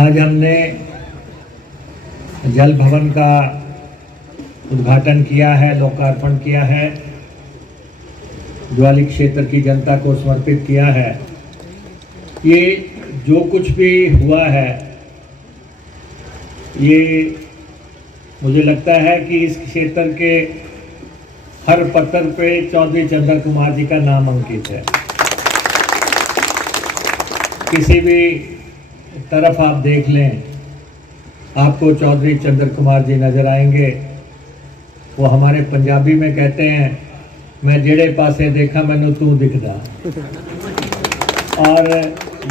आज हमने जल भवन का उद्घाटन किया है, लोकार्पण किया है, ज्वाली क्षेत्र की जनता को समर्पित किया है। ये जो कुछ भी हुआ है, ये मुझे लगता है कि इस क्षेत्र के हर पत्थर पे चौधरी चंद्र कुमार जी का नाम अंकित है। किसी भी तरफ आप देख लें, आपको चौधरी चंद्र कुमार जी नजर आएंगे। वो हमारे पंजाबी में कहते हैं, मैं जेड़े पासे देखा मैनू तू दिखदा। और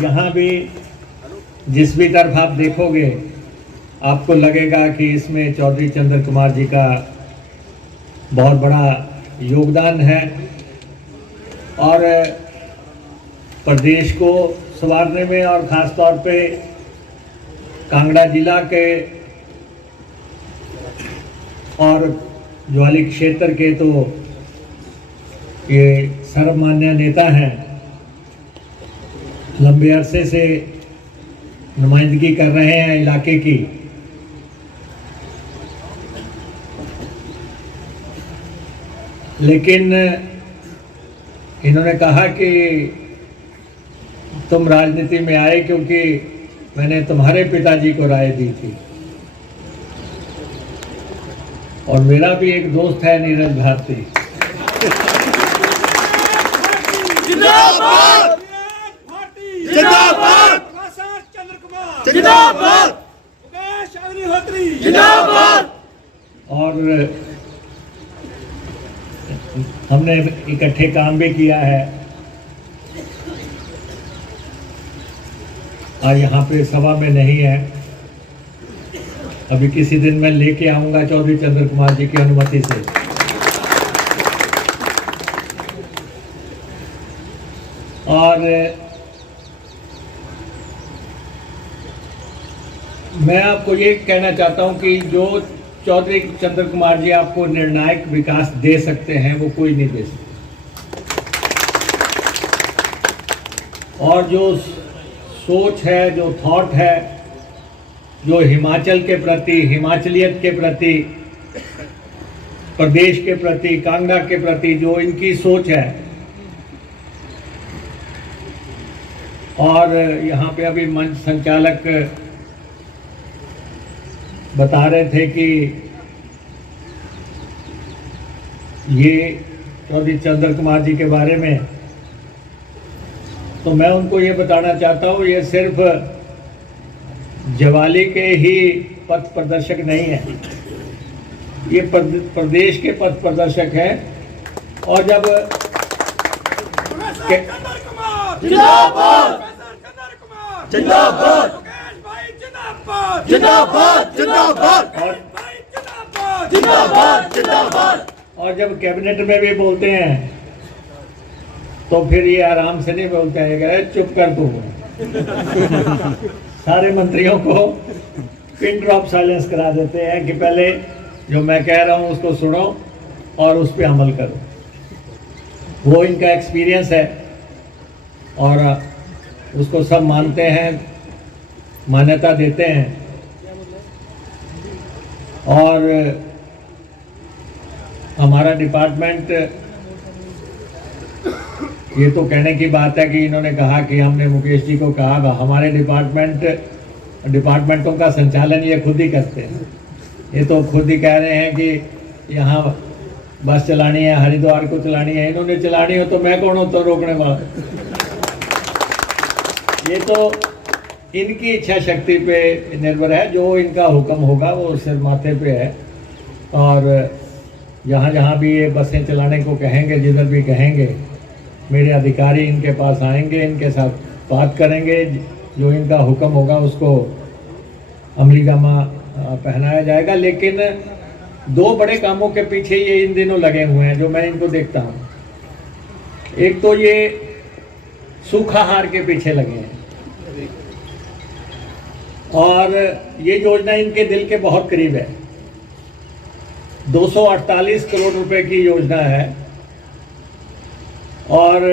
यहाँ भी जिस भी तरफ आप देखोगे, आपको लगेगा कि इसमें चौधरी चंद्र कुमार जी का बहुत बड़ा योगदान है और प्रदेश को संवारने में, और ख़ास तौर पे कांगड़ा जिला के और ज्वाली क्षेत्र के तो ये सर्वमान्य नेता हैं। लंबे अरसे से नुमाइंदगी कर रहे हैं इलाके की। लेकिन इन्होंने कहा कि तुम राजनीति में आए क्योंकि मैंने तुम्हारे पिताजी को राय दी थी। और मेरा भी एक दोस्त है नीरज भारती। जिंदाबाद जिंदाबाद चंद्र कुमार जिंदाबाद मुकेश अग्निहोत्री जिंदाबाद। और हमने इकट्ठे काम भी किया है। आज यहाँ पे सभा में नहीं है, अभी किसी दिन मैं लेके आऊंगा चौधरी चंद्र कुमार जी की अनुमति से। और मैं आपको ये कहना चाहता हूं कि जो चौधरी चंद्र कुमार जी आपको निर्णायक विकास दे सकते हैं, वो कोई नहीं दे सकते। और जो सोच है, जो थॉट है, जो हिमाचल के प्रति, हिमाचलियत के प्रति, प्रदेश के प्रति, कांगड़ा के प्रति जो इनकी सोच है, और यहाँ पे अभी मंच संचालक बता रहे थे कि ये चौधरी चंद्र कुमार जी के बारे में, तो मैं उनको ये बताना चाहता हूँ, ये सिर्फ ज्वाली के ही पथ प्रदर्शक नहीं है, ये प्रदेश के पथ प्रदर्शक है। और जब जिंदाबाद जिंदाबाद जिंदाबाद जिंदाबाद जिंदाबाद जिंदाबाद। और जब कैबिनेट में भी बोलते हैं तो फिर ये आराम से नहीं बोलते हैं, चुप कर तू। सारे मंत्रियों को पिन ड्रॉप साइलेंस करा देते हैं कि पहले जो मैं कह रहा हूँ उसको सुनो और उस पर अमल करो। वो इनका एक्सपीरियंस है और उसको सब मानते हैं, मान्यता देते हैं। और हमारा डिपार्टमेंट, ये तो कहने की बात है कि इन्होंने कहा कि हमने मुकेश जी को कहा, हमारे डिपार्टमेंटों का संचालन ये खुद ही करते हैं। ये तो खुद ही कह रहे हैं कि यहाँ बस चलानी है, हरिद्वार को चलानी है, इन्होंने चलानी हो तो मैं कौन हूँ तो रोकने वाला। ये तो इनकी इच्छा शक्ति पे निर्भर है, जो इनका हुक्म होगा वो सिर माथे पे है। और जहाँ जहाँ भी ये बसें चलाने को कहेंगे, जिधर भी कहेंगे, मेरे अधिकारी इनके पास आएंगे, इनके साथ बात करेंगे, जो इनका हुक्म होगा उसको अमलीजामा पहनाया जाएगा। लेकिन दो बड़े कामों के पीछे ये इन दिनों लगे हुए हैं, जो मैं इनको देखता हूँ। एक तो ये सूखाहार के पीछे लगे हैं, और ये योजना इनके दिल के बहुत करीब है। 248 करोड़ रुपए की योजना है और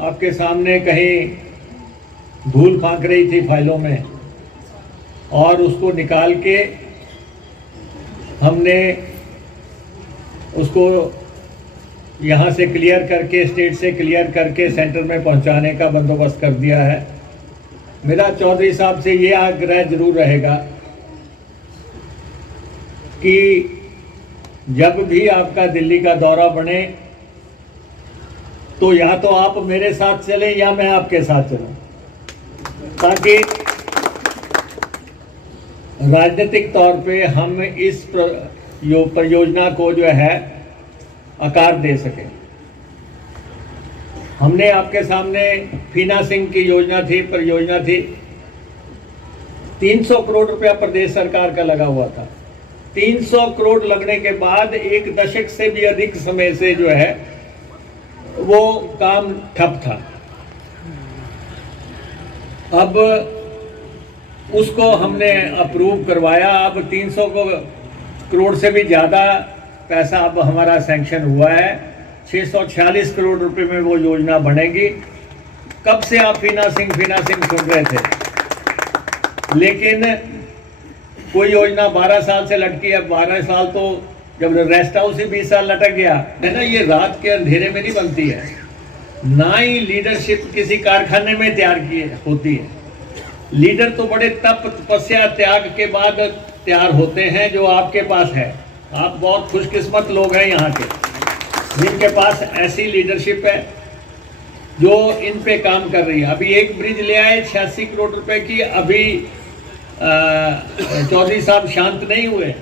आपके सामने कहीं धूल खांक रही थी फाइलों में, और उसको निकाल के हमने उसको यहाँ से क्लियर करके, स्टेट से क्लियर करके सेंटर में पहुँचाने का बंदोबस्त कर दिया है। मेरा चौधरी साहब से ये आग्रह जरूर रहेगा कि जब भी आपका दिल्ली का दौरा बने तो या तो आप मेरे साथ चलें या मैं आपके साथ चलूं, ताकि राजनीतिक तौर पे हम इस परियोजना को जो है आकार दे सकें। हमने आपके सामने फिनांसिंग की परियोजना थी। 300 करोड़ रुपया प्रदेश सरकार का लगा हुआ था। 300 करोड़ लगने के बाद 1 दशक से भी अधिक समय से जो है वो काम ठप था। अब उसको हमने अप्रूव करवाया। अब 300 करोड़ से भी ज़्यादा पैसा अब हमारा सैंक्शन हुआ है। 646 करोड़ रुपए में वो योजना बनेगी। कब से आप फिनांसिंग सुन रहे थे, लेकिन कोई योजना 12 साल से लटकी है। 12 साल तो जब रेस्ट हाउस ही 20 साल लटक गया है ना। ये रात के अंधेरे में नहीं बनती है, ना ही लीडरशिप किसी कारखाने में तैयार की होती है। लीडर तो बड़े तप तपस्या त्याग के बाद तैयार होते हैं, जो आपके पास है। आप बहुत खुशकिस्मत लोग हैं यहाँ के, जिनके पास ऐसी लीडरशिप है जो इन पे काम कर रही है। अभी एक ब्रिज ले आए 86 करोड़ रुपए की। अभी चौधरी साहब शांत नहीं हुए।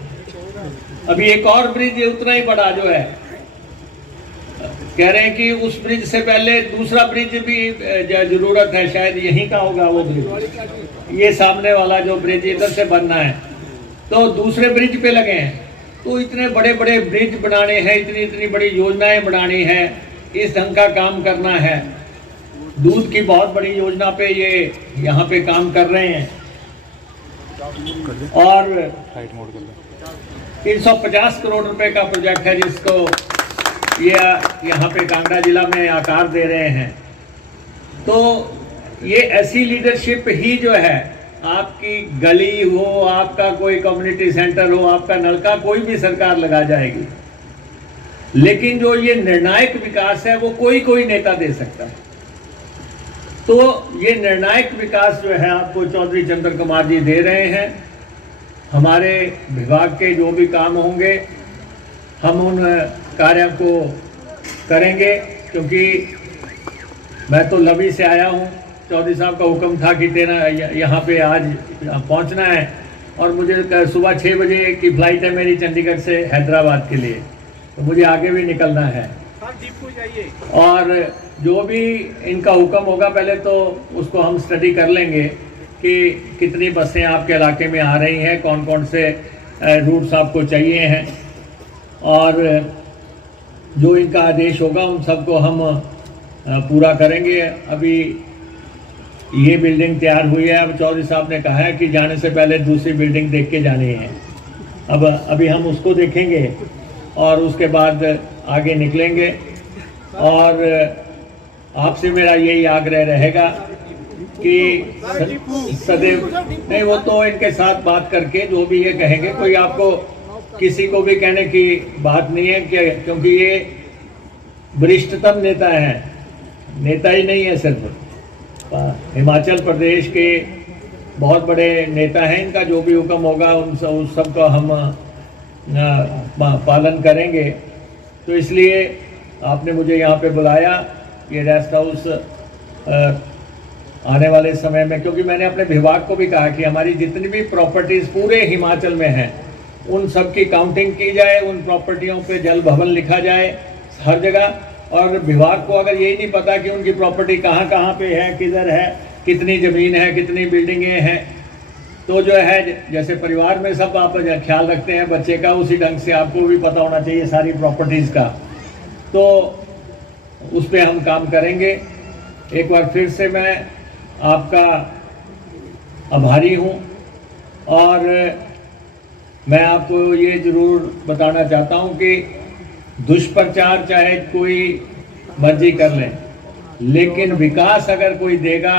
अभी एक और ब्रिज उतना ही बड़ा जो है, कह रहे हैं कि उस ब्रिज से पहले दूसरा ब्रिज भी जरूरत है, शायद यहीं का होगा वो ब्रिज। ये सामने वाला जो ब्रिज इधर से बनना है, तो दूसरे ब्रिज पे लगे हैं। तो इतने बड़े बड़े ब्रिज बनाने हैं, इतनी बड़ी योजनाएं बनानी है, इस ढंग का काम करना है। दूध की बहुत बड़ी योजना पे ये यहाँ पे काम कर रहे हैं। और 350 करोड़ रुपए का प्रोजेक्ट है, जिसको ये यहाँ पे कांगड़ा जिला में आकार दे रहे हैं। तो ये ऐसी लीडरशिप ही जो है, आपकी गली हो, आपका कोई कम्युनिटी सेंटर हो, आपका नलका, कोई भी सरकार लगा जाएगी। लेकिन जो ये निर्णायक विकास है वो कोई नेता दे सकता है। तो ये निर्णायक विकास जो है आपको चौधरी चंद्र कुमार जी दे रहे हैं। हमारे विभाग के जो भी काम होंगे हम उन कार्यों को करेंगे, क्योंकि मैं तो लवी से आया हूँ। चौधरी साहब का हुक्म था कि तेरा यहाँ पे आज पहुँचना है, और मुझे सुबह 6 बजे की फ्लाइट है मेरी चंडीगढ़ से हैदराबाद के लिए, तो मुझे आगे भी निकलना है। और जो भी इनका हुक्म होगा पहले तो उसको हम स्टडी कर लेंगे कि कितनी बसें आपके इलाके में आ रही हैं, कौन कौन से रूट्स आपको चाहिए हैं, और जो इनका आदेश होगा उन सबको हम पूरा करेंगे। अभी ये बिल्डिंग तैयार हुई है। अब चौधरी साहब ने कहा है कि जाने से पहले दूसरी बिल्डिंग देख के जानी है। अब अभी हम उसको देखेंगे और उसके बाद आगे निकलेंगे। और आपसे मेरा यही आग्रह रहेगा कि सदैव नहीं, वो तो इनके साथ बात करके जो भी ये कहेंगे, कोई आपको किसी को भी कहने की बात नहीं है, क्योंकि ये वरिष्ठतम नेता हैं। नेता ही नहीं है सिर्फ, हिमाचल प्रदेश के बहुत बड़े नेता हैं। इनका जो भी हुक्म होगा उन सब का हम पालन करेंगे। तो इसलिए आपने मुझे यहाँ पे बुलाया। ये रेस्ट हाउस आने वाले समय में, क्योंकि मैंने अपने विभाग को भी कहा कि हमारी जितनी भी प्रॉपर्टीज़ पूरे हिमाचल में हैं उन सब की काउंटिंग की जाए, उन प्रॉपर्टियों पे जल भवन लिखा जाए हर जगह। और विभाग को अगर यही नहीं पता कि उनकी प्रॉपर्टी कहाँ कहाँ पे है, किधर है, कितनी ज़मीन है, कितनी बिल्डिंगें हैं, तो जो है जैसे परिवार में सब आप ख्याल रखते हैं बच्चे का, उसी ढंग से आपको भी पता होना चाहिए सारी प्रॉपर्टीज़ का। तो उस पर हम काम करेंगे। एक बार फिर से मैं आपका आभारी हूँ, और मैं आपको ये ज़रूर बताना चाहता हूँ कि दुष्प्रचार चाहे कोई मर्जी कर लें, लेकिन विकास अगर कोई देगा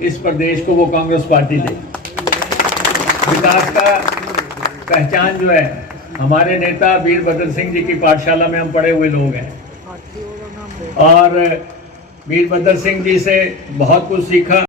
इस प्रदेश को, वो कांग्रेस पार्टी देगी। विकास का पहचान जो है, हमारे नेता वीरभद्र सिंह जी की पाठशाला में हम पढ़े हुए लोग हैं और वीरभद्र सिंह जी से बहुत कुछ सीखा।